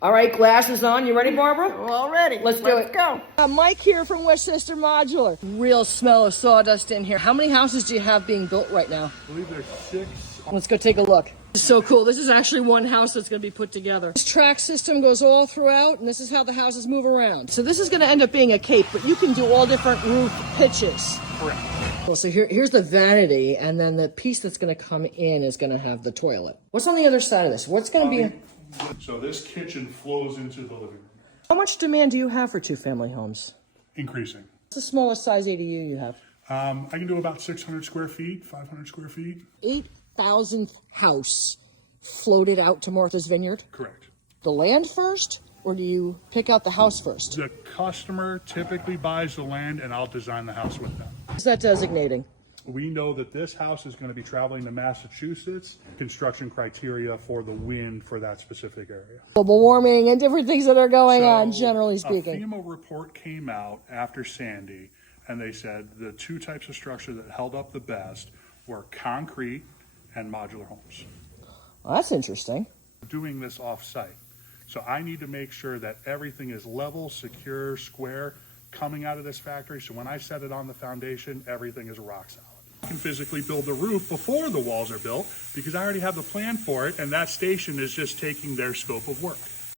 All right, glass is on. You ready, Barbara? We're all ready. Let's do it. Go. Mike here from Westchester Modular. Real smell of sawdust in here. How many houses do you have being built right now? I believe there's 6. Let's go take a look. This is so cool. This is actually one house that's going to be put together. This track system goes all throughout, and this is how the houses move around. So this is going to end up being a cape, but you can do all different roof pitches. Correct. Well, so here's the vanity, and then the piece that's going to come in is going to have the toilet. What's on the other side of this? What's going to be... So this kitchen flows into the living room. How much demand do you have for two-family homes? Increasing. What's the smallest size ADU you have? I can do about 600 square feet, 500 square feet. 8,000th house floated out to Martha's Vineyard? Correct. The land first, or do you pick out the house first? The customer typically buys the land and I'll design the house with them. What's that designating? We know that this house is going to be traveling to Massachusetts. Construction criteria for the wind for that specific area. Global warming and different things that are going on, generally speaking. A FEMA report came out after Sandy, and they said the 2 types of structure that held up the best were concrete and modular homes. Well, that's interesting. Doing this off-site. So I need to make sure that everything is level, secure, square, coming out of this factory. So when I set it on the foundation, everything is rock solid. I can physically build the roof before the walls are built because I already have the plan for it, and that station is just taking their scope of work.